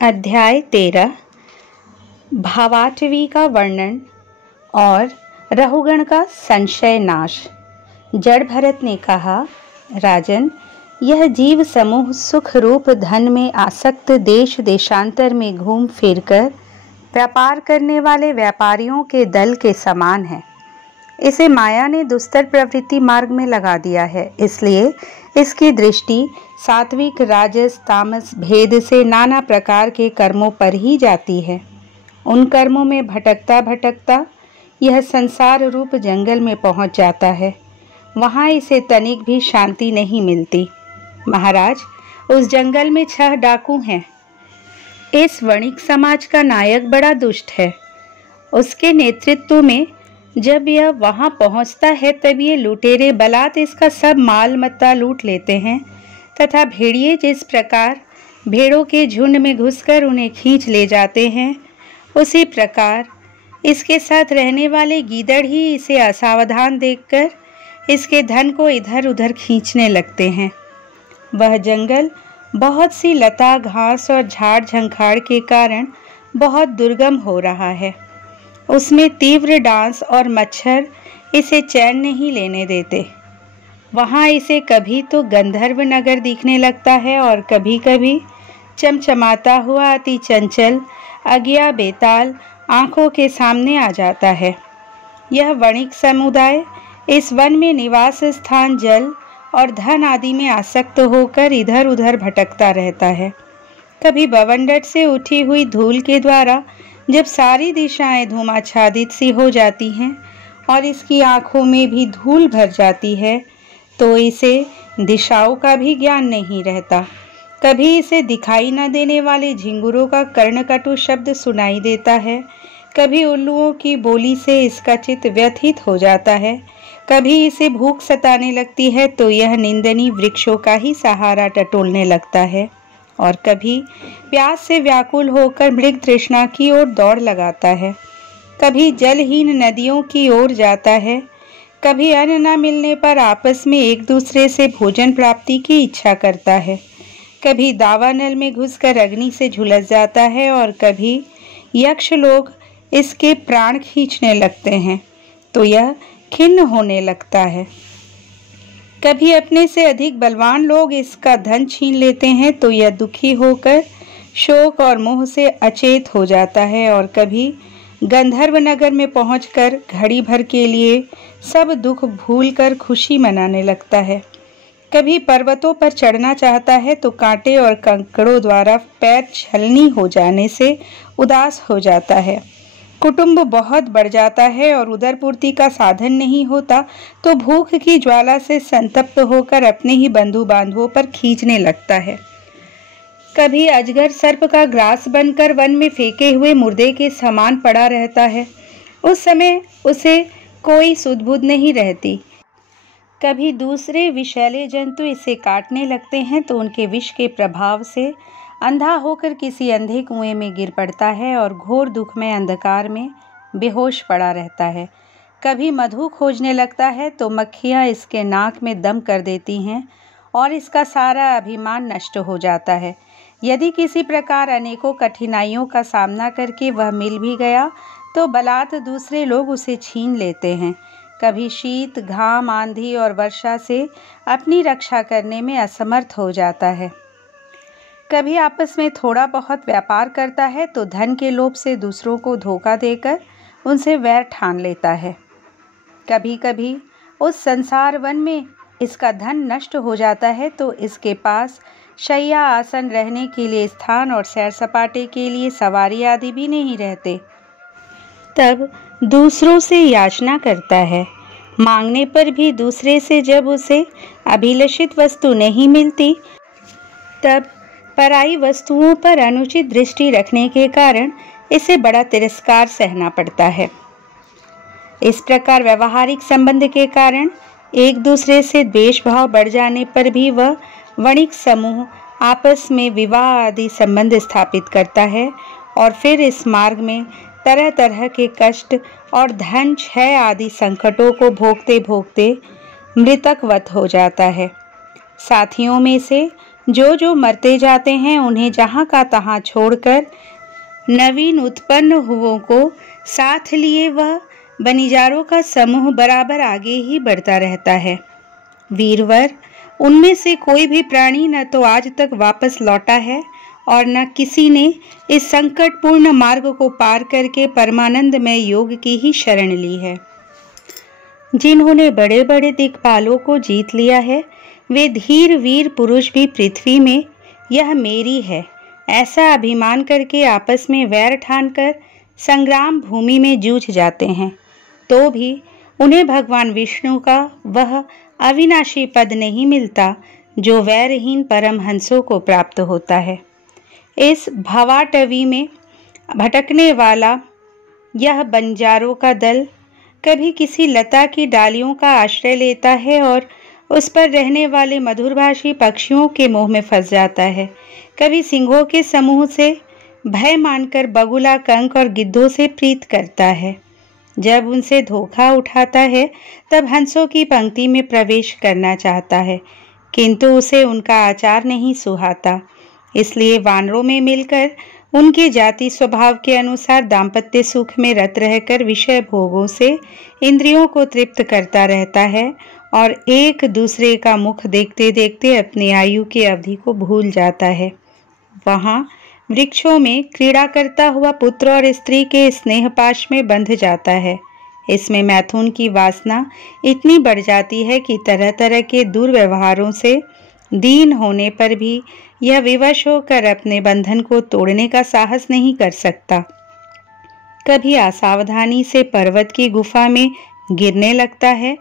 अध्याय 13 भावाटवी का वर्णन और रहुगण का संशय नाश। जड़ भरत ने कहा, राजन, यह जीव समूह सुख रूप धन में आसक्त देश देशांतर में घूम फिरकर व्यापार करने वाले व्यापारियों के दल के समान है। इसे माया ने दुस्तर प्रवृत्ति मार्ग में लगा दिया है, इसलिए इसकी दृष्टि सात्विक राजस तामस भेद से नाना प्रकार के कर्मों पर ही जाती है। उन कर्मों में भटकता भटकता यह संसार रूप जंगल में पहुंच जाता है। वहां इसे तनिक भी शांति नहीं मिलती। महाराज, उस जंगल में 6 डाकू हैं। इस वणिक समाज का नायक बड़ा दुष्ट है। उसके नेतृत्व में जब यह वहां पहुंचता है तब ये लुटेरे बलात् इसका सब माल मत्ता लूट लेते हैं तथा भेड़िए जिस प्रकार भेड़ों के झुंड में घुसकर उन्हें खींच ले जाते हैं, उसी प्रकार इसके साथ रहने वाले गीदड़ ही इसे असावधान देखकर इसके धन को इधर उधर खींचने लगते हैं। वह जंगल बहुत सी लता घास और झाड़ झंखाड़ के कारण बहुत दुर्गम हो रहा है। उसमें तीव्र डांस और मच्छर इसे चैन नहीं लेने देते। वहाँ इसे कभी तो गंधर्व नगर दिखने लगता है और कभी कभी चमचमाता हुआ अति चंचल अज्ञा बेताल आंखों के सामने आ जाता है। यह वणिक समुदाय इस वन में निवास स्थान जल और धन आदि में आसक्त होकर इधर उधर भटकता रहता है। कभी बवंडर से उठी हुई धूल के द्वारा जब सारी दिशाएं धूमाच्छादित सी हो जाती हैं और इसकी आंखों में भी धूल भर जाती है, तो इसे दिशाओं का भी ज्ञान नहीं रहता। कभी इसे दिखाई न देने वाले झिंगुरों का कर्णकटु शब्द सुनाई देता है, कभी उल्लुओं की बोली से इसका चित्त व्यथित हो जाता है, कभी इसे भूख सताने लगती है तो यह निंदनीय वृक्षों का ही सहारा टटोलने लगता है, और कभी प्यास से व्याकुल होकर मृग तृष्णा की ओर दौड़ लगाता है। कभी जलहीन नदियों की ओर जाता है, कभी अन्न न मिलने पर आपस में एक दूसरे से भोजन प्राप्ति की इच्छा करता है, कभी दावानल में घुसकर अग्नि से झुलस जाता है और कभी यक्ष लोग इसके प्राण खींचने लगते हैं तो यह खिन्न होने लगता है। कभी अपने से अधिक बलवान लोग इसका धन छीन लेते हैं तो यह दुखी होकर शोक और मोह से अचेत हो जाता है, और कभी गंधर्व नगर में पहुंचकर घड़ी भर के लिए सब दुख भूलकर खुशी मनाने लगता है। कभी पर्वतों पर चढ़ना चाहता है तो कांटे और कंकड़ों द्वारा पैर छलनी हो जाने से उदास हो जाता है। कुटुंब बहुत बढ़ जाता है और उदर पूर्ति का साधन नहीं होता तो भूख की ज्वाला से संतप्त होकर अपने ही बंधु बांधवों पर खींचने लगता है। कभी अजगर सर्प का ग्रास बनकर वन में फेंके हुए मुर्दे के समान पड़ा रहता है। उस समय उसे कोई सुध-बुध नहीं रहती। कभी दूसरे विषैले जंतु इसे काटने लगते हैं तो उनके विष के प्रभाव से अंधा होकर किसी अंधे कुएं में गिर पड़ता है और घोर दुखमय अंधकार में बेहोश पड़ा रहता है। कभी मधु खोजने लगता है तो मक्खियाँ इसके नाक में दम कर देती हैं और इसका सारा अभिमान नष्ट हो जाता है। यदि किसी प्रकार अनेकों कठिनाइयों का सामना करके वह मिल भी गया तो बलात् दूसरे लोग उसे छीन लेते हैं। कभी शीत घाम आंधी और वर्षा से अपनी रक्षा करने में असमर्थ हो जाता है। कभी आपस में थोड़ा बहुत व्यापार करता है तो धन के लोभ से दूसरों को धोखा देकर उनसे वैर ठान लेता है। कभी कभी उस संसार वन में इसका धन नष्ट हो जाता है तो इसके पास शैया आसन रहने के लिए स्थान और सैर सपाटे के लिए सवारी आदि भी नहीं रहते। तब दूसरों से याचना करता है। मांगने पर भी दूसरे से जब उसे अभिलषित वस्तु नहीं मिलती तब पराई वस्तुओं पर अनुचित दृष्टि रखने के कारण इसे बड़ा तिरस्कार सहना पड़ता है। इस प्रकार व्यवहारिक संबंध के कारण एक दूसरे से द्वेष भाव बढ़ जाने पर भी वह वणिक समूह आपस में विवाह आदि संबंध स्थापित करता है और फिर इस मार्ग में तरह तरह के कष्ट और धन क्षय आदि संकटों को भोगते भोगते मृतकवत हो जाता है। साथियों में से जो जो मरते जाते हैं उन्हें जहाँ का तहाँ छोड़कर नवीन उत्पन्न हुओं को साथ लिए वह बनिजारों का समूह बराबर आगे ही बढ़ता रहता है। वीरवर, उनमें से कोई भी प्राणी न तो आज तक वापस लौटा है और न किसी ने इस संकटपूर्ण मार्ग को पार करके परमानंदमय योग की ही शरण ली है। जिन्होंने बड़े बड़े दिक्पालों को जीत लिया है, वे धीर वीर पुरुष भी पृथ्वी में यह मेरी है ऐसा अभिमान करके आपस में वैर ठानकर संग्राम भूमि में जूझ जाते हैं, तो भी उन्हें भगवान विष्णु का वह अविनाशी पद नहीं मिलता जो वैरहीन परमहंसों को प्राप्त होता है। इस भवाटवी में भटकने वाला यह बंजारों का दल कभी किसी लता की डालियों का आश्रय लेता है और उस पर रहने वाले मधुरभाषी पक्षियों के मोह में फंस जाता है, कभी सिंहों के समूह से भय मानकर बगुला, कंक और गिद्धों से प्रीत करता है। जब उनसे धोखा उठाता है तब हंसों की पंक्ति में प्रवेश करना चाहता है, किंतु उसे उनका आचार नहीं सुहाता, इसलिए वानरों में मिलकर उनके जाति स्वभाव के अनुसार दाम्पत्य सुख में रत रहकर विषय भोगों से इंद्रियों को तृप्त करता रहता है और एक दूसरे का मुख देखते देखते अपनी आयु की अवधि को भूल जाता है। वहाँ वृक्षों में क्रीड़ा करता हुआ पुत्र और स्त्री के स्नेह पाश में बंध जाता है। इसमें मैथुन की वासना इतनी बढ़ जाती है कि तरह तरह के दुर्व्यवहारों से दीन होने पर भी यह विवश होकर अपने बंधन को तोड़ने का साहस नहीं कर सकता। कभी असावधानी से पर्वत की गुफा में गिरने लगता है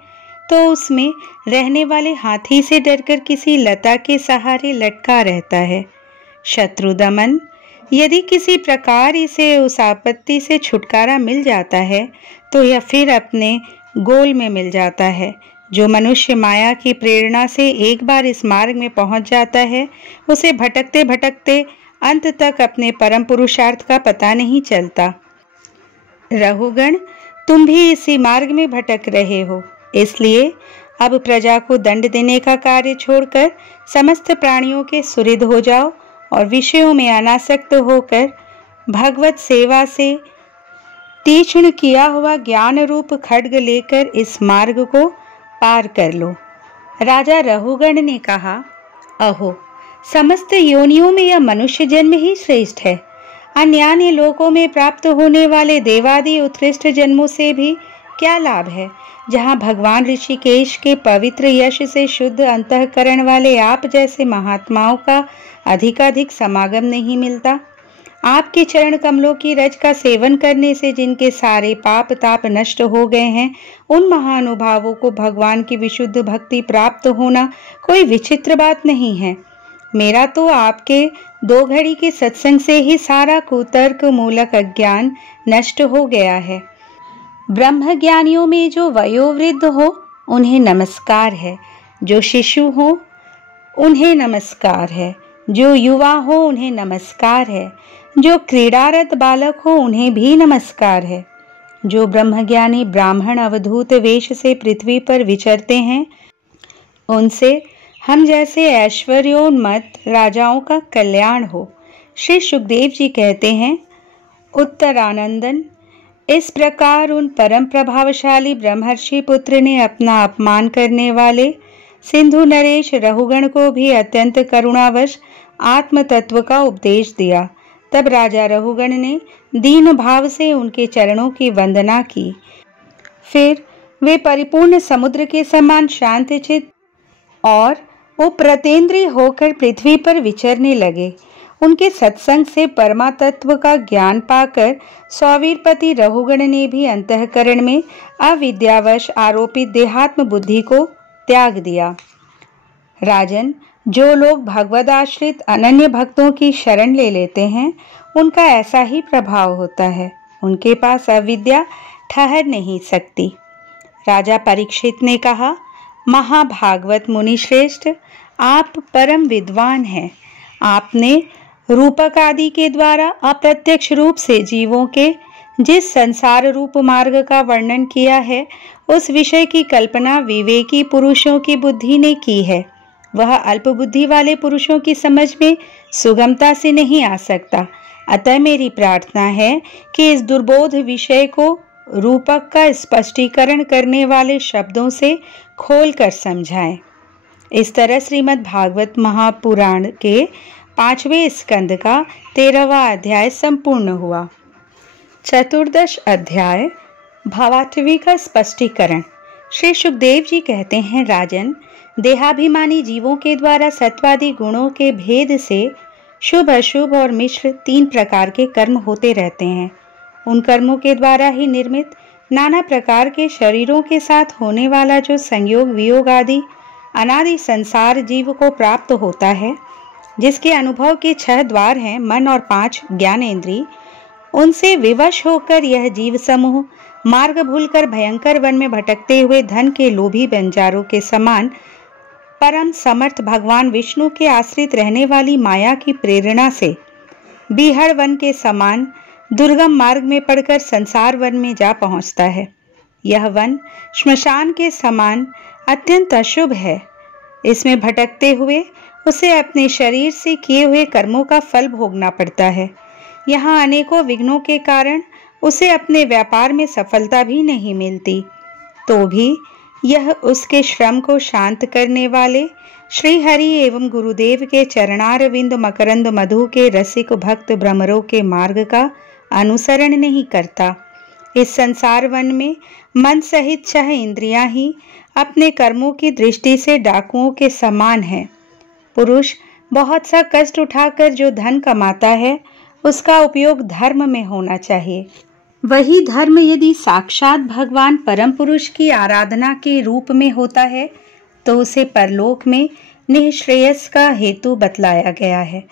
तो उसमें रहने वाले हाथी से डरकर किसी लता के सहारे लटका रहता है। शत्रु दमन, यदि किसी प्रकार इसे उस आपत्ति से छुटकारा मिल जाता है तो यह फिर अपने गोल में मिल जाता है। जो मनुष्य माया की प्रेरणा से एक बार इस मार्ग में पहुंच जाता है, उसे भटकते भटकते अंत तक अपने परम पुरुषार्थ का पता नहीं चलता। रहुगण, तुम भी इसी मार्ग में भटक रहे हो, इसलिए अब प्रजा को दंड देने का कार्य छोड़कर समस्त प्राणियों के सुहृद हो जाओ और विषयों में अनासक्त होकर भगवत सेवा से तीक्ष्ण किया हुआ ज्ञान रूप खड्ग लेकर इस मार्ग को पार कर लो। राजा रहुगण ने कहा, अहो, समस्त योनियों में यह मनुष्य जन्म ही श्रेष्ठ है। अन्य लोकों में प्राप्त होने वाले देवादि उत्कृष्ट जन्मों से भी क्या लाभ है, जहाँ भगवान ऋषिकेश के पवित्र यश से शुद्ध अंतःकरण वाले आप जैसे महात्माओं का अधिकाधिक समागम नहीं मिलता। आपके चरण कमलों की रज का सेवन करने से जिनके सारे पाप ताप नष्ट हो गए हैं, उन महानुभावों को भगवान की विशुद्ध भक्ति प्राप्त होना कोई विचित्र बात नहीं है। मेरा तो आपके 2 घड़ी के सत्संग से ही सारा कुतर्क मूलक अज्ञान नष्ट हो गया है। ब्रह्मज्ञानियों में जो वयोवृद्ध हो उन्हें नमस्कार है, जो शिशु हो उन्हें नमस्कार है, जो युवा हो उन्हें नमस्कार है, जो क्रीड़ारत बालक हो उन्हें भी नमस्कार है। जो ब्रह्मज्ञानी ब्राह्मण अवधूत वेश से पृथ्वी पर विचरते हैं, उनसे हम जैसे ऐश्वर्योन्मत्त राजाओं का कल्याण हो। श्री सुखदेव जी कहते हैं, उत्तरानंदन, इस प्रकार उन परम प्रभावशाली ब्रह्मर्षि पुत्र ने अपना अपमान करने वाले सिंधु नरेश रहुगण को भी अत्यंत करुणावश आत्म तत्व का उपदेश दिया। तब राजा रहुगण ने दीन भाव से उनके चरणों की वंदना की। फिर वे परिपूर्ण समुद्र के समान शांतचित्त और अप्रतेंद्रिय होकर पृथ्वी पर विचरने लगे। उनके सत्संग से परमा तत्व का ज्ञान पाकर सौवीरपति रहुगण ने भी अंतःकरण में अविद्यावश आरोपित देहात्म बुद्धि को त्याग दिया। राजन, जो लोग भगवदाश्रित अनन्य भक्तों की शरण ले लेते हैं, उनका ऐसा ही प्रभाव होता है। उनके पास अविद्या ठहर नहीं सकती। राजा परीक्षित ने कहा, महाभागवत मुनि श्रेष्ठ, आप परम विद्वान हैं। आपने रूपक आदि के द्वारा अप्रत्यक्ष रूप से जीवों के जिस संसार रूप मार्ग का वर्णन किया है, उस विषय की कल्पना विवेकी पुरुषों की बुद्धि ने की है। वह अल्पबुद्धि वाले पुरुषों की समझ में सुगमता से नहीं आ सकता। अतः मेरी प्रार्थना है कि इस दुर्बोध विषय को रूपक का स्पष्टीकरण करने वाले शब्दों से खोलकर समझाएं। इस तरह श्रीमद् भागवत महापुराण के 5वें स्कंद का 13वां अध्याय संपूर्ण हुआ। चतुर्दश अध्याय भावार्थवी का स्पष्टीकरण। श्री सुखदेव जी कहते हैं, राजन, देहाभिमानी जीवों के द्वारा सत्वादि गुणों के भेद से शुभ, अशुभ और मिश्र 3 प्रकार के कर्म होते रहते हैं। उन कर्मों के द्वारा ही निर्मित नाना प्रकार के शरीरों के साथ होने वाला जो संयोग वियोग आदि अनादि संसार जीव को प्राप्त होता है, जिसके अनुभव के 6 द्वार हैं, मन और 5 ज्ञानेंद्रिय, उनसे विवश होकर यह जीव समूह मार्ग भूलकर भयंकर वन में भटकते हुए धन के लोभी बंजारों के समान परम समर्थ भगवान विष्णु के आश्रित रहने वाली माया की प्रेरणा से बीहड़ वन के समान दुर्गम मार्ग में पड़कर संसार वन में जा पहुंचता है। यह वन श्मशान के समान अत्यंत अशुभ है। इसमें भटकते हुए उसे अपने शरीर से किए हुए कर्मों का फल भोगना पड़ता है। यहाँ अनेकों विघ्नों के कारण उसे अपने व्यापार में सफलता भी नहीं मिलती, तो भी यह उसके श्रम को शांत करने वाले श्री हरि एवं गुरुदेव के चरणारविंद मकरंद मधु के रसिक भक्त भ्रमरों के मार्ग का अनुसरण नहीं करता। इस संसार वन में मन सहित 6 इंद्रियां ही अपने कर्मों की दृष्टि से डाकुओं के समान है। पुरुष बहुत सा कष्ट उठाकर जो धन कमाता है, उसका उपयोग धर्म में होना चाहिए। वही धर्म यदि साक्षात भगवान परम पुरुष की आराधना के रूप में होता है, तो उसे परलोक में निःश्रेयस का हेतु बतलाया गया है।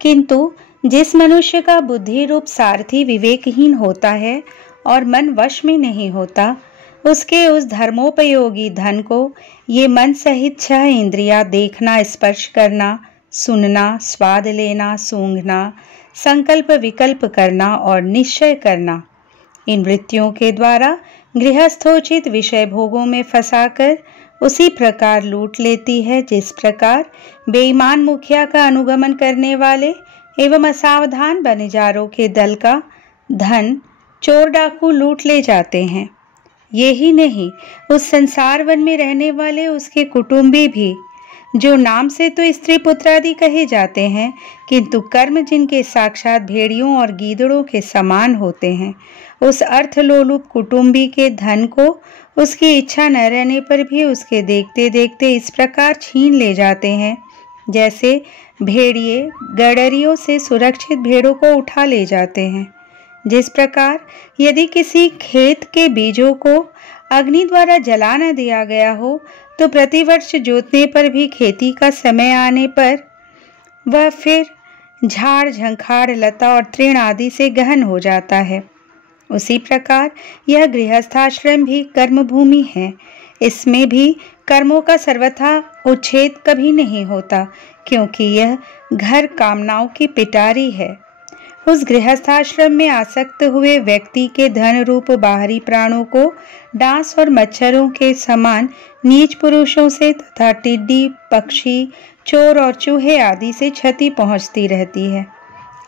किंतु जिस मनुष्य का बुद्धि रूप सारथी विवेकहीन होता है और मन वश में नहीं होता, उसके उस धर्मोपयोगी धन को ये मन सहित 6 इंद्रियां देखना, स्पर्श करना, सुनना, स्वाद लेना, सूंघना, संकल्प विकल्प करना और निश्चय करना, इन वृत्तियों के द्वारा गृहस्थोचित विषय भोगों में फंसाकर उसी प्रकार लूट लेती है, जिस प्रकार बेईमान मुखिया का अनुगमन करने वाले एवं असावधान बनिजारों के दल का धन चोर डाकू लूट ले जाते हैं। ये ही नहीं, उस संसार वन में रहने वाले उसके कुटुंबी भी, जो नाम से तो स्त्री पुत्र आदि कहे जाते हैं, किंतु कर्म जिनके साक्षात भेड़ियों और गीदड़ों के समान होते हैं, उस अर्थलोलुप कुटुंबी के धन को उसकी इच्छा न रहने पर भी उसके देखते देखते इस प्रकार छीन ले जाते हैं, जैसे भेड़िए गडरियों से सुरक्षित भेड़ों को उठा ले जाते हैं। जिस प्रकार यदि किसी खेत के बीजों को अग्नि द्वारा जला न दिया गया हो, तो प्रतिवर्ष जोतने पर भी खेती का समय आने पर वह फिर झाड़ झंखाड़ लता और तृण आदि से गहन हो जाता है, उसी प्रकार यह गृहस्थाश्रम भी कर्म भूमि है। इसमें भी कर्मों का सर्वथा उच्छेद कभी नहीं होता, क्योंकि यह घर कामनाओं की पिटारी है। उस गृहस्थाश्रम में आसक्त हुए व्यक्ति के धन रूप बाहरी प्राणों को डांस और मच्छरों के समान नीच पुरुषों से तथा टिड्डी, पक्षी, चोर और चूहे आदि से क्षति पहुंचती रहती है।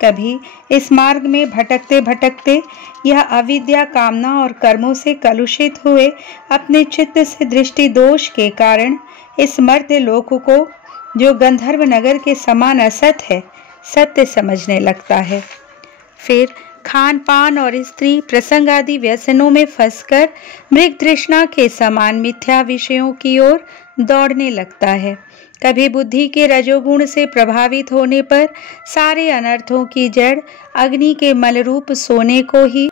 कभी इस मार्ग में भटकते भटकते यह अविद्या, कामना और कर्मों से कलुषित हुए अपने चित्त से दृष्टि दोष के कारण इस मर्त्य लोक को, जो गंधर्व नगर के समान असत है, सत्य समझने लगता है। फिर खान पान और स्त्री प्रसंग आदि व्यसनों में फंसकर मृग तृष्णा के समान मिथ्या विषयों की ओर दौड़ने लगता है। कभी बुद्धि के रजोगुण से प्रभावित होने पर सारे अनर्थों की जड़ अग्नि के मलरूप सोने को ही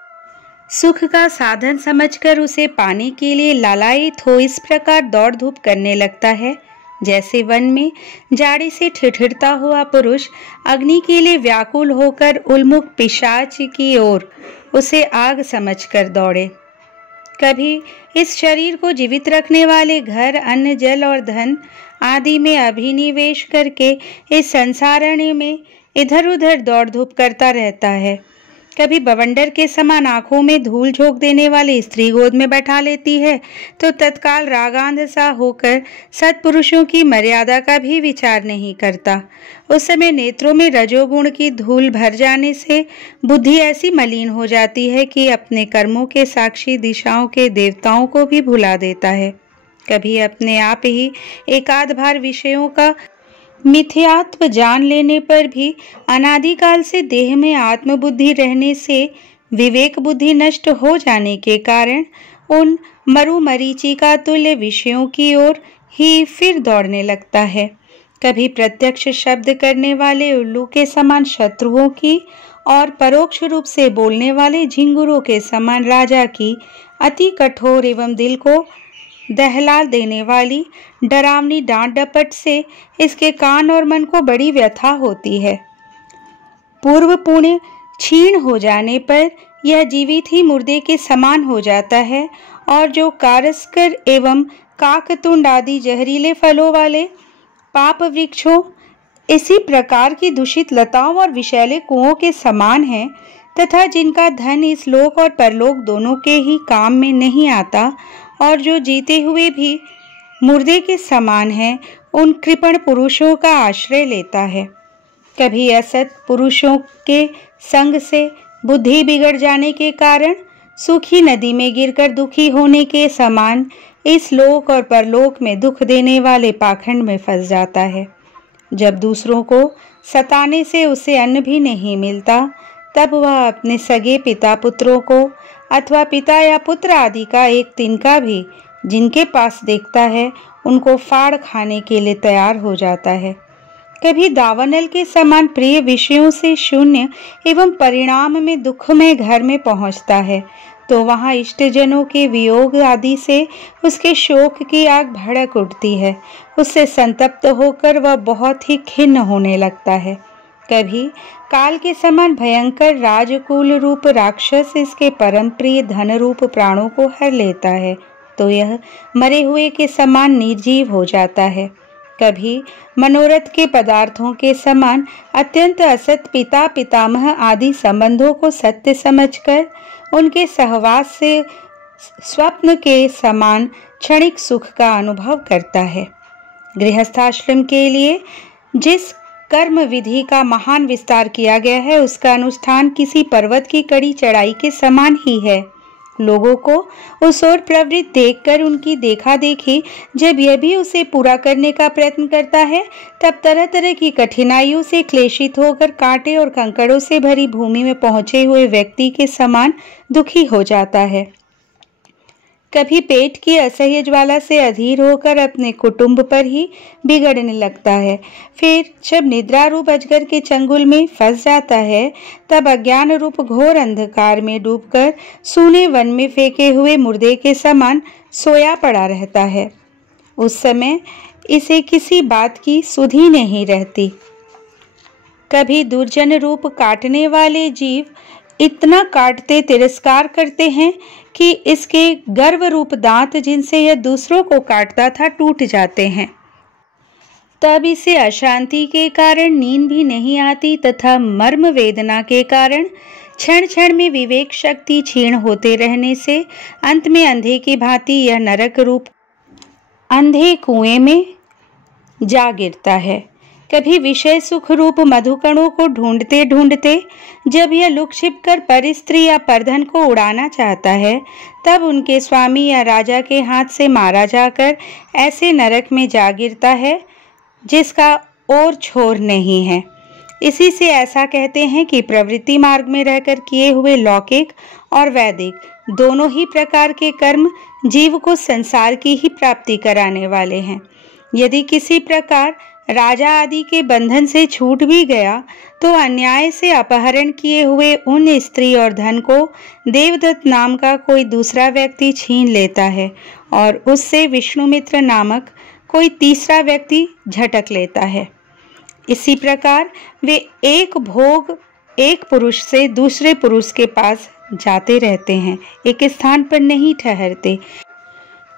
सुख का साधन समझकर उसे पाने के लिए लालायित हो इस प्रकार दौड़ धूप करने लगता है, जैसे वन में जाड़ी से ठिठुरता हुआ पुरुष अग्नि के लिए व्याकुल होकर उन्मुख पिशाच की ओर उसे आग समझकर दौड़े। कभी इस शरीर को जीवित रखने वाले घर, अन्न, जल और धन आदि में अभिनिवेश करके इस संसारण्य में इधर उधर दौड़ धूप करता रहता है। कभी बवंडर के समान आंखों में धूल झोंक देने वाली स्त्री गोद में बैठा लेती है तो तत्काल रागांध सा होकर सत्पुरुषों की मर्यादा का भी विचार नहीं करता। उस समय नेत्रों में रजोगुण की धूल भर जाने से बुद्धि ऐसी मलिन हो जाती है कि अपने कर्मों के साक्षी दिशाओं के देवताओं को भी भुला देता है। कभी अपने आप ही एकाध बार विषयों का मिथ्यात्व जान लेने पर भी अनादिकाल से देह में आत्मबुद्धि रहने से विवेक बुद्धि नष्ट हो जाने के कारण उन मरुमरीचिका तुल्य विषयों की ओर ही फिर दौड़ने लगता है। कभी प्रत्यक्ष शब्द करने वाले उल्लू के समान शत्रुओं की और परोक्ष रूप से बोलने वाले झिंगुरों के समान राजा की अति कठोर एवं दिल को दहला देने वाली डरावनी डांट डपट से इसके कान और मन को बड़ी व्यथा होती है। पूर्व पुण्य क्षीण हो जाने पर यह जीवित ही मुर्दे के समान हो जाता है और जो कारस्कर एवं काकतुंड आदि जहरीले फलों वाले पाप वृक्षों इसी प्रकार की दूषित लताओं और विषैले कुओं के समान है तथा जिनका धन इस लोक और परलोक दोनों के ही काम में नहीं आता और जो जीते हुए भी मुर्दे के समान है, उन कृपण पुरुषों का आश्रय लेता है। कभी असत पुरुषों के संग से बुद्धि बिगड़ जाने के कारण सूखी नदी में गिरकर दुखी होने के समान इस लोक और परलोक में दुख देने वाले पाखंड में फंस जाता है। जब दूसरों को सताने से उसे अन्न भी नहीं मिलता, तब वह अपने सगे पिता पुत्रों को अथवा पिता या पुत्र आदि का एक तिनका भी जिनके पास देखता है उनको फाड़ खाने के लिए तैयार हो जाता है। कभी दावानल के समान प्रिय विषयों से शून्य एवं परिणाम में दुखमय घर में पहुंचता है तो वहां इष्टजनों के वियोग आदि से उसके शोक की आग भड़क उठती है। उससे संतप्त होकर वह बहुत ही खिन्न होने लगता है। कभी काल के समान भयंकर राजकुल रूप राक्षस इसके परम प्रिय धन रूप प्राणों को हर लेता है तो यह मरे हुए के समान निर्जीव हो जाता है। कभी मनोरथ के पदार्थों के समान अत्यंत असत पिता पितामह आदि संबंधों को सत्य समझकर उनके सहवास से स्वप्न के समान क्षणिक सुख का अनुभव करता है। गृहस्थाश्रम के लिए जिस कर्म विधि का महान विस्तार किया गया है उसका अनुष्ठान किसी पर्वत की कड़ी चढ़ाई के समान ही है। लोगों को उस ओर प्रवृत्त देखकर उनकी देखा देखी जब यह भी उसे पूरा करने का प्रयत्न करता है तब तरह तरह की कठिनाइयों से क्लेशित होकर कांटे और कंकड़ों से भरी भूमि में पहुंचे हुए व्यक्ति के समान दुखी हो जाता है। कभी पेट की असह्य ज्वाला से अधीर होकर अपने कुटुंब पर ही बिगड़ने लगता है। फिर जब निद्रा रूप अजगर के चंगुल में फंस जाता है तब अज्ञान रूप घोर अंधकार में डूबकर सूने वन में फेंके हुए मुर्दे के समान सोया पड़ा रहता है। उस समय इसे किसी बात की सुधि नहीं रहती। कभी दुर्जन रूप काटने वाले जीव इतना काटते तिरस्कार करते हैं कि इसके गर्व रूप दांत जिनसे यह दूसरों को काटता था टूट जाते हैं। तब इसे अशांति के कारण नींद भी नहीं आती तथा मर्म वेदना के कारण क्षण क्षण में विवेक शक्ति क्षीण होते रहने से अंत में अंधे की भांति यह नरक रूप अंधे कुएं में जा गिरता है। कभी विषय सुख रूप मधुकणों को ढूंढते ढूंढते जब यह लुक छिप कर परस्त्री या परधन को उड़ाना चाहता है तब उनके स्वामी या राजा के हाथ से मारा जाकर ऐसे नरक में जा गिरता है जिसका और छोर नहीं है। इसी से ऐसा कहते हैं कि प्रवृत्ति मार्ग में रहकर किए हुए लौकिक और वैदिक दोनों ही प्रकार के कर्म जीव को संसार की ही प्राप्ति कराने वाले हैं। यदि किसी प्रकार राजा आदि के बंधन से छूट भी गया तो अन्याय से अपहरण किए हुए उन स्त्री और धन को देवदत्त नाम का कोई दूसरा व्यक्ति छीन लेता है और उससे विष्णुमित्र नामक कोई तीसरा व्यक्ति झटक लेता है। इसी प्रकार वे एक भोग एक पुरुष से दूसरे पुरुष के पास जाते रहते हैं, एक स्थान पर नहीं ठहरते।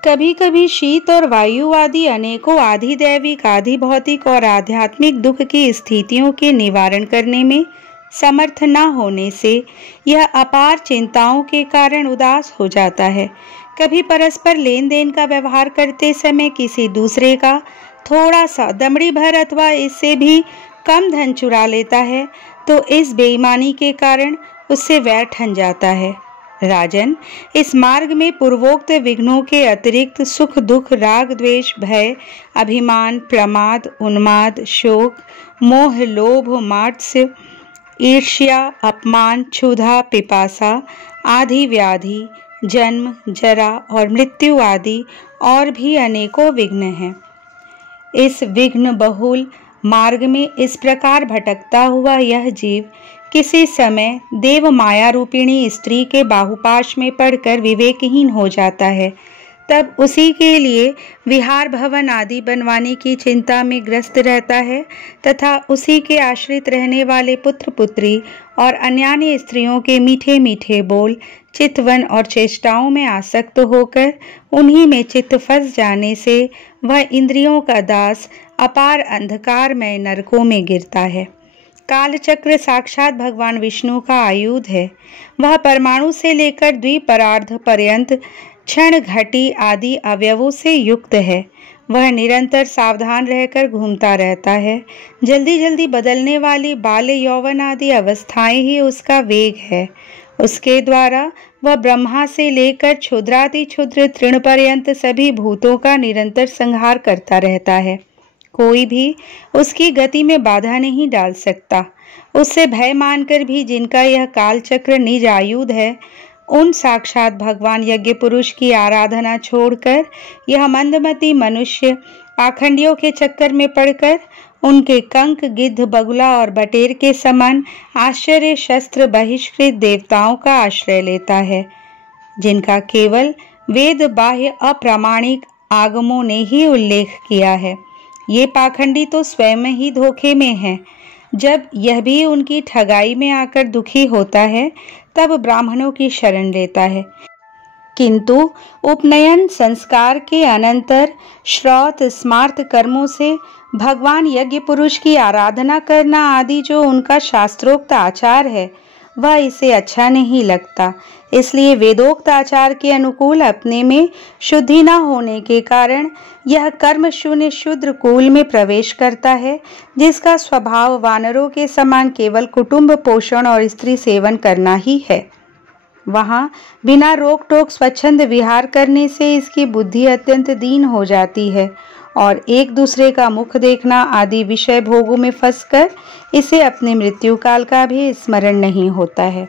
कभी कभी शीत और वायु आदि अनेकों आधि दैविक आधि भौतिक और आध्यात्मिक दुख की स्थितियों के निवारण करने में समर्थ न होने से यह अपार चिंताओं के कारण उदास हो जाता है। कभी परस्पर लेन देन का व्यवहार करते समय किसी दूसरे का थोड़ा सा दमड़ी भर अथवा इससे भी कम धन चुरा लेता है तो इस बेईमानी के कारण उससे वैर ठन जाता है। राजन, इस मार्ग में पूर्वोक्त विघ्नों के अतिरिक्त सुख दुख, राग द्वेष, भय, अभिमान, प्रमाद, उन्माद, शोक, मोह, लोभ, मात्सर्य, ईर्ष्या, अपमान, क्षुधा, पिपासा आदि व्याधि, जन्म, जरा और मृत्यु आदि और भी अनेकों विघ्न हैं। इस विघ्न बहुल मार्ग में इस प्रकार भटकता हुआ यह जीव किसी समय देव माया रूपिणी स्त्री के बाहुपाश में पड़कर विवेकहीन हो जाता है। तब उसी के लिए विहार भवन आदि बनवाने की चिंता में ग्रस्त रहता है तथा उसी के आश्रित रहने वाले पुत्र पुत्री और अन्यान्य स्त्रियों के मीठे मीठे बोल, चितवन और चेष्टाओं में आसक्त होकर उन्हीं में चित्त फंस जाने से वह इंद्रियों का दास अपार अंधकारमय नरकों में गिरता है। कालचक्र साक्षात भगवान विष्णु का आयुध है। वह परमाणु से लेकर द्विपरार्ध पर्यंत क्षण, घटी आदि अवयवों से युक्त है। वह निरंतर सावधान रहकर घूमता रहता है। जल्दी जल्दी बदलने वाली बाल्य, यौवन आदि अवस्थाएं ही उसका वेग है। उसके द्वारा वह ब्रह्मा से लेकर क्षुद्राति क्षुद्र तृण पर्यंत सभी भूतों का निरंतर संहार करता रहता है। कोई भी उसकी गति में बाधा नहीं डाल सकता। उससे भय मानकर भी जिनका यह कालचक्र निज आयुध है, उन साक्षात भगवान यज्ञ पुरुष की आराधना छोड़कर यह मंदमती मनुष्य पाखंडियों के चक्कर में पड़कर उनके कंक, गिद्ध, बगुला और बटेर के समान आश्चर्य शस्त्र बहिष्कृत देवताओं का आश्रय लेता है, जिनका केवल वेद बाह्य अप्रामाणिक आगमों ने ही उल्लेख किया है। ये पाखंडी तो स्वयं ही धोखे में हैं। जब यह भी उनकी ठगाई में आकर दुखी होता है तब ब्राह्मणों की शरण लेता है, किंतु उपनयन संस्कार के अनंतर श्रौत स्मार्त कर्मों से भगवान यज्ञ पुरुष की आराधना करना आदि जो उनका शास्त्रोक्त आचार है वह इसे अच्छा नहीं लगता। इसलिए वेदोक्त आचार के अनुकूल अपने में शुद्धि न होने के कारण यह कर्म शून्य शूद्र कुल में प्रवेश करता है, जिसका स्वभाव वानरों के समान केवल कुटुंब पोषण और स्त्री सेवन करना ही है। वहाँ बिना रोक टोक स्वच्छंद विहार करने से इसकी बुद्धि अत्यंत दीन हो जाती है और एक दूसरे का मुख देखना आदि विषय भोगों में फंसकर इसे अपने मृत्यु काल का भी स्मरण नहीं होता है।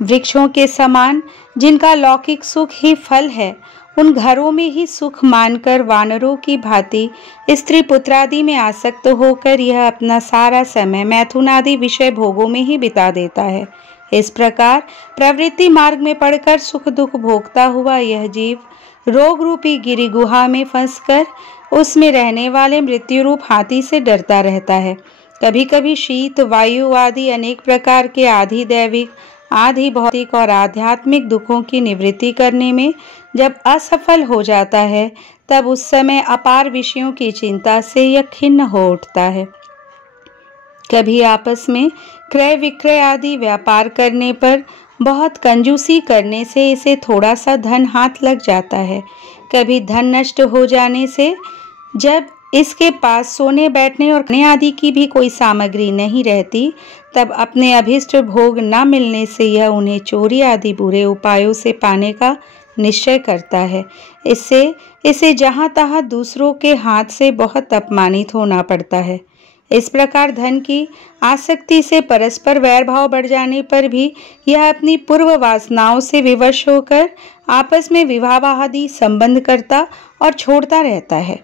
वृक्षों के समान जिनका लौकिक सुख ही फल है, उन घरों में ही सुख मानकर वानरों की भांति स्त्री पुत्रादि में आसक्त होकर यह अपना सारा समय मैथुनादि विषय भोगों में ही बिता देता है। इस प्रकार प्रवृत्ति मार्ग में पड़कर सुख दुख भोगता हुआ यह जीव रोग रूपी गिरि गुहा में फंसकर उसमें रहने वाले मृत्यु रूप हाथी से डरता रहता है। कभी कभी शीत, वायु आदि अनेक प्रकार के आधि दैविक, आधि भौतिक और आध्यात्मिक दुखों की निवृत्ति करने में जब असफल हो जाता है, तब उस समय अपार विषयों की चिंता से यह खिन्न हो उठता है। कभी आपस में क्रय विक्रय आदि व्यापार करने पर बहुत कंजूसी करने से इसे थोड़ा सा धन हाथ लग जाता है। कभी धन नष्ट हो जाने से जब इसके पास सोने बैठने और खाने आदि की भी कोई सामग्री नहीं रहती, तब अपने अभीष्ट भोग न मिलने से यह उन्हें चोरी आदि बुरे उपायों से पाने का निश्चय करता है। इससे इसे जहाँ तहाँ दूसरों के हाथ से बहुत अपमानित होना पड़ता है। इस प्रकार धन की आसक्ति से परस्पर वैर भाव बढ़ जाने पर भी यह अपनी पूर्व वासनाओं से विवश होकर आपस में विवाह आदि संबंध करता और छोड़ता रहता है।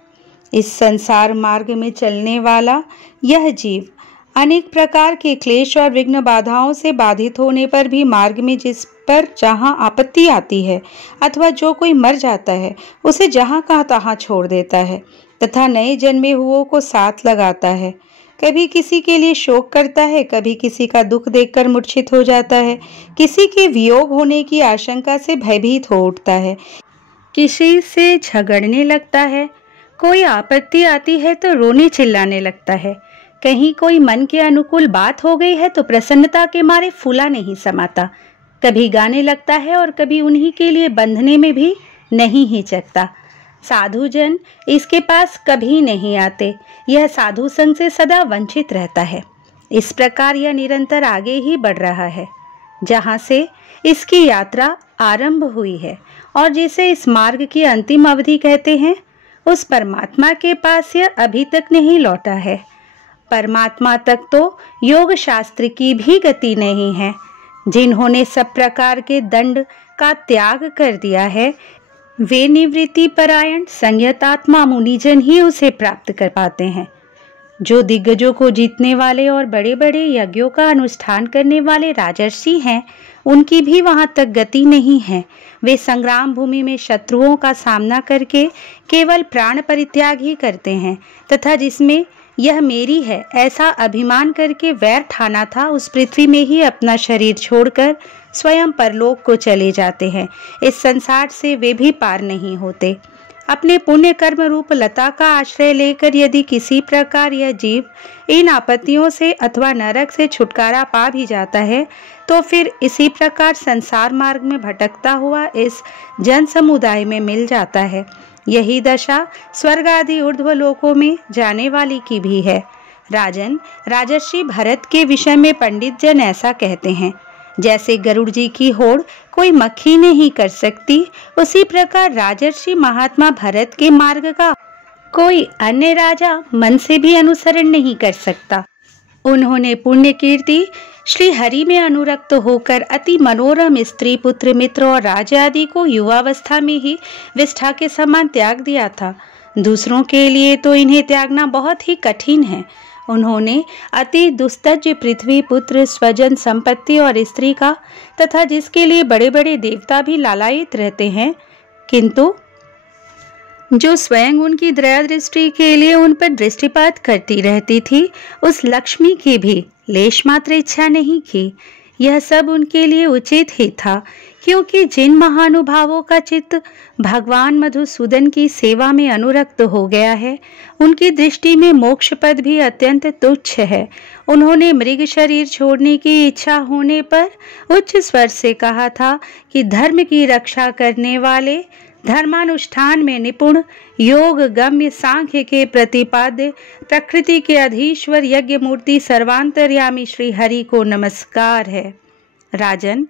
इस संसार मार्ग में चलने वाला यह जीव अनेक प्रकार के क्लेश और विघ्न बाधाओं से बाधित होने पर भी मार्ग में जिस पर जहाँ आपत्ति आती है अथवा जो कोई मर जाता है उसे जहाँ कहा तहाँ छोड़ देता है तथा नए जन्मे हुओं को साथ लगाता है। कभी किसी के लिए शोक करता है, कभी किसी का दुख देखकर मूर्छित हो जाता है, किसी के वियोग होने की आशंका से भयभीत हो उठता है, किसी से झगड़ने लगता है, कोई आपत्ति आती है तो रोने चिल्लाने लगता है, कहीं कोई मन के अनुकूल बात हो गई है तो प्रसन्नता के मारे फूला नहीं समाता, कभी गाने लगता है और कभी उन्हीं के लिए बंधने में भी नहीं हिचकता। साधु जन इसके पास कभी नहीं आते, यह साधु संग से सदा वंचित रहता है। इस प्रकार यह निरंतर आगे ही बढ़ रहा है। जहाँ से इसकी यात्रा आरंभ हुई है और जिसे इस मार्ग की अंतिम अवधि कहते हैं, उस परमात्मा के पास यह अभी तक नहीं लौटा है। परमात्मा तक तो योग शास्त्र की भी गति नहीं है। जिन्होंने सब प्रकार के दंड का त्याग कर दिया है, वे निवृत्ति परायण संयतात्मा मुनिजन ही उसे प्राप्त कर पाते हैं। जो दिग्गजों को जीतने वाले और बड़े बड़े यज्ञों का अनुष्ठान करने वाले राजर्षि हैं, उनकी भी वहां तक गति नहीं है। वे संग्राम भूमि में शत्रुओं का सामना करके केवल प्राण परित्याग ही करते हैं तथा जिसमें यह मेरी है ऐसा अभिमान करके वैर ठाना था, उस पृथ्वी में ही अपना शरीर छोड़कर स्वयं परलोक को चले जाते हैं। इस संसार से वे भी पार नहीं होते। अपने पुण्य कर्म रूप लता का आश्रय लेकर यदि किसी प्रकार यह जीव इन आपत्तियों से अथवा नरक से छुटकारा पा भी जाता है, तो फिर इसी प्रकार संसार मार्ग में भटकता हुआ इस जन समुदाय में मिल जाता है। यही दशा स्वर्ग आदि ऊर्ध्व लोकों में जाने वाली की भी है। राजन, राजर्षि भरत के विषय में पंडित जन ऐसा कहते हैं, जैसे गरुड़ जी की होड़ कोई मक्खी नहीं कर सकती, उसी प्रकार राजर्षि महात्मा भरत के मार्ग का कोई अन्य राजा मन से भी अनुसरण नहीं कर सकता। उन्होंने पुण्य कीर्ति श्री हरि में अनुरक्त होकर अति मनोरम स्त्री पुत्र मित्र और राजा आदि को युवावस्था में ही विष्ठा के समान त्याग दिया था। दूसरों के लिए तो इन्हें त्यागना बहुत ही कठिन है। उन्होंने अति दुस्तज पृथ्वी पुत्र स्वजन संपत्ति और स्त्री का तथा जिसके लिए बड़े बड़े देवता भी लालायित रहते हैं, किंतु जो स्वयं उनकी दया दृष्टि के लिए उन पर दृष्टिपात करती रहती थी, उस लक्ष्मी की भी लेश मात्र इच्छा नहीं की। यह सब उनके लिए उचित ही था, क्योंकि जिन महानुभावों का चित्त भगवान मधुसूदन की सेवा में अनुरक्त हो गया है, उनकी दृष्टि में मोक्ष पद भी अत्यंत तुच्छ है। उन्होंने मृग शरीर छोड़ने की इच्छा होने पर उच्च स्वर से कहा था कि धर्म की रक्षा करने वाले, धर्मानुष्ठान में निपुण, योग गम्य, सांख्य के प्रतिपाद्य, प्रकृति के अधीश्वर, यज्ञ मूर्ति, सर्वांतर्यामी श्री हरि को नमस्कार है। राजन,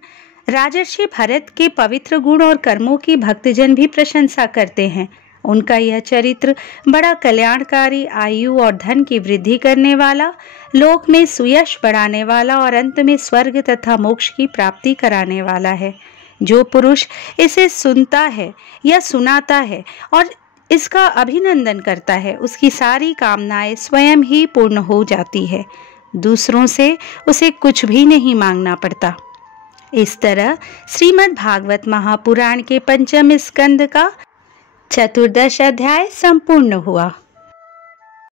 राजर्षि भरत के पवित्र गुण और कर्मों की भक्तजन भी प्रशंसा करते हैं। उनका यह चरित्र बड़ा कल्याणकारी, आयु और धन की वृद्धि करने वाला, लोक में सुयश बढ़ाने वाला और अंत में स्वर्ग तथा मोक्ष की प्राप्ति कराने वाला है। जो पुरुष इसे सुनता है या सुनाता है और इसका अभिनंदन करता है, उसकी सारी कामनाएं स्वयं ही पूर्ण हो जाती है। दूसरों से उसे कुछ भी नहीं मांगना पड़ता। इस तरह श्रीमद् भागवत महापुराण के पंचम स्कंद का 14वां अध्याय संपूर्ण हुआ।